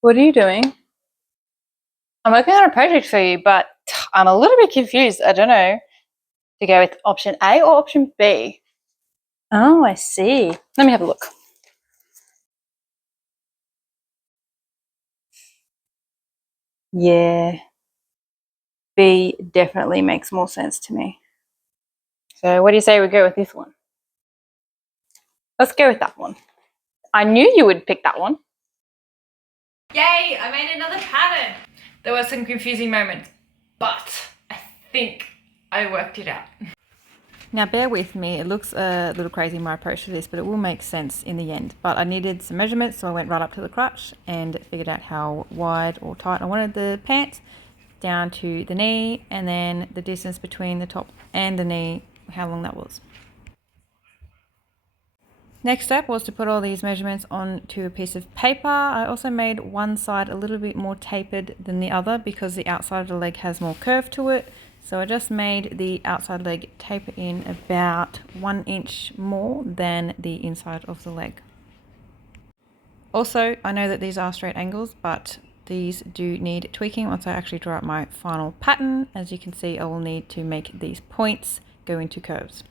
What are you doing? I'm working on a project for you, but I'm a little bit confused. I don't know to go with option A or option B. Oh, I see. Let me have a look. Yeah, B definitely makes more sense to me. So, what do you say we go with this one? Let's go with that one. I knew you would pick that one. Yay, I made another pattern. There were some confusing moments, but I think I worked it out. Now bear with me, it looks a little crazy my approach to this, but it will make sense in the end. But I needed some measurements, so I went right up to the crotch and figured out how wide or tight I wanted the pants, down to the knee, and then the distance between the top and the knee, how long that was. Next step was to put all these measurements onto a piece of paper. I also made one side a little bit more tapered than the other because the outside of the leg has more curve to it. So I just made the outside leg taper in about 1 inch more than the inside of the leg. Also, I know that these are straight angles, but these do need tweaking once I actually draw out my final pattern. As you can see, I will need to make these points go into curves.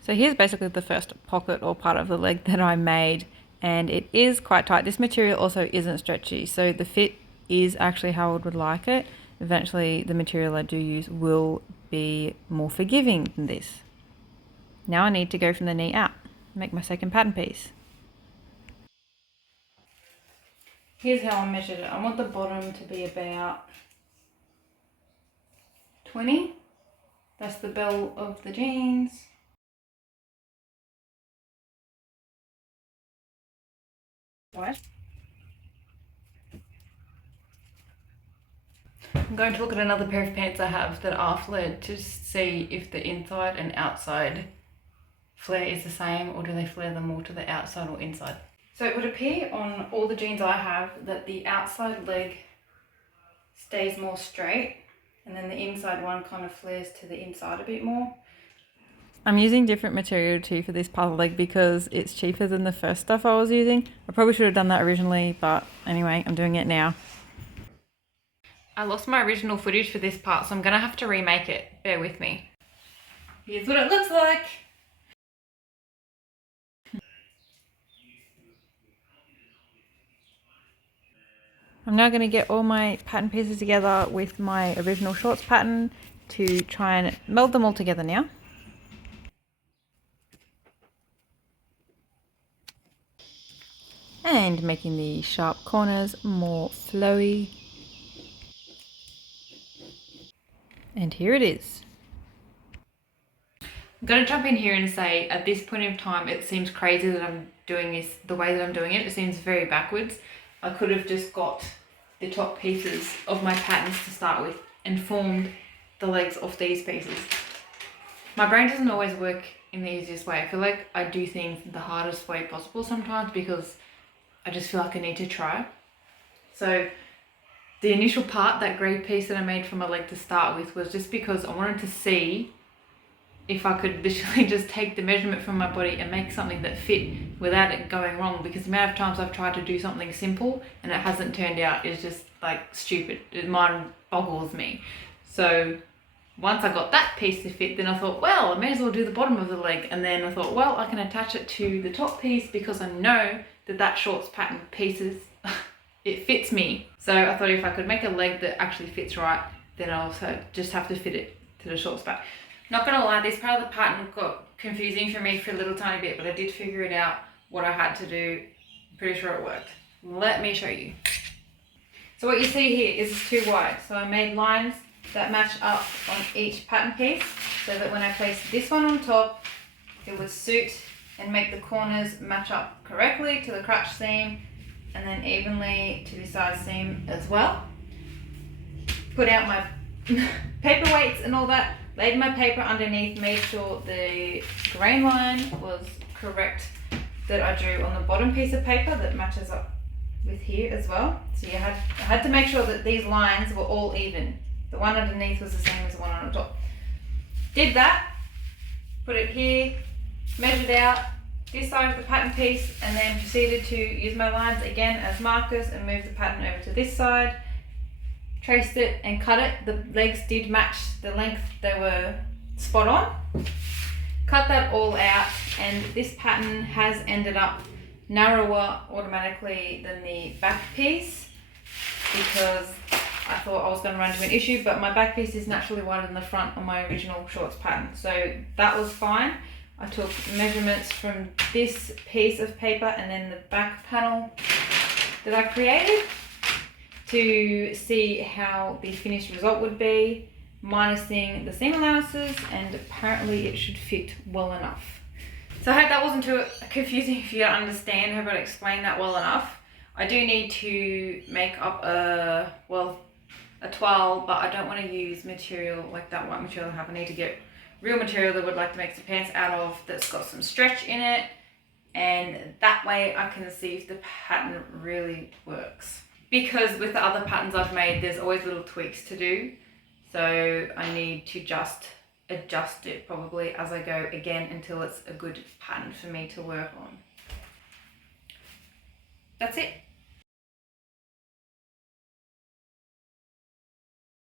So here's basically the first pocket or part of the leg that I made, and it is quite tight. This material also isn't stretchy, so the fit is actually how I would like it. Eventually the material I do use will be more forgiving than this. Now I need to go from the knee out, make my second pattern piece. Here's how I measured it. I want the bottom to be about 20. That's the bell of the jeans. What? I'm going to look at another pair of pants I have that are flared to see if the inside and outside flare is the same, or do they flare them more to the outside or inside. So it would appear on all the jeans I have that the outside leg stays more straight and then the inside one kind of flares to the inside a bit more. I'm using different material too for this part of the leg because it's cheaper than the first stuff I was using. I probably should have done that originally, but anyway, I'm doing it now. I lost my original footage for this part, so I'm gonna have to remake it. Bear with me. Here's what it looks like. I'm now going to get all my pattern pieces together with my original shorts pattern to try and meld them all together now. And making the sharp corners more flowy. And here it is. I'm going to jump in here and say at this point in time it seems crazy that I'm doing this the way that I'm doing it. It seems very backwards. I could have just got the top pieces of my patterns to start with and formed the legs off these pieces. My brain doesn't always work in the easiest way. I feel like I do things the hardest way possible sometimes because I just feel like I need to try. So the initial part, that grey piece that I made for my leg to start with, was just because I wanted to see if I could literally just take the measurement from my body and make something that fit without it going wrong, because the amount of times I've tried to do something simple and it hasn't turned out is just like stupid. It mind boggles me. So once I got that piece to fit, then I thought, well, I may as well do the bottom of the leg. And then I thought, well, I can attach it to the top piece because I know that that shorts pattern pieces, it fits me. So I thought if I could make a leg that actually fits right, then I also just have to fit it to the shorts back. Not gonna lie, this part of the pattern got confusing for me for a little tiny bit, but I did figure it out what I had to do. I'm pretty sure it worked. Let me show you. So what you see here is too wide. So I made lines that match up on each pattern piece so that when I place this one on top, it would suit and make the corners match up correctly to the crotch seam and then evenly to the side seam as well. Put out my paper weights and all that, laid my paper underneath, made sure the grain line was correct that I drew on the bottom piece of paper that matches up with here as well. So I had to make sure that these lines were all even. The one underneath was the same as the one on the top. Did that, put it here, measured out, this side of the pattern piece and then proceeded to use my lines again as markers and move the pattern over to this side. Traced it and cut it. The legs did match the length, they were spot on. Cut that all out, and this pattern has ended up narrower automatically than the back piece because I thought I was going to run into an issue, but my back piece is naturally wider than the front on my original shorts pattern, so that was fine. I took measurements from this piece of paper and then the back panel that I created to see how the finished result would be, minusing the seam allowances, and apparently it should fit well enough. So I hope that wasn't too confusing for you to understand. I hope I explained that well enough. I do need to make up a toile, but I don't want to use material like that white material I have. I need to get real material that I would like to make some pants out of that's got some stretch in it, and that way I can see if the pattern really works. Because with the other patterns I've made, there's always little tweaks to do. So I need to just adjust it probably as I go again until it's a good pattern for me to work on. That's it.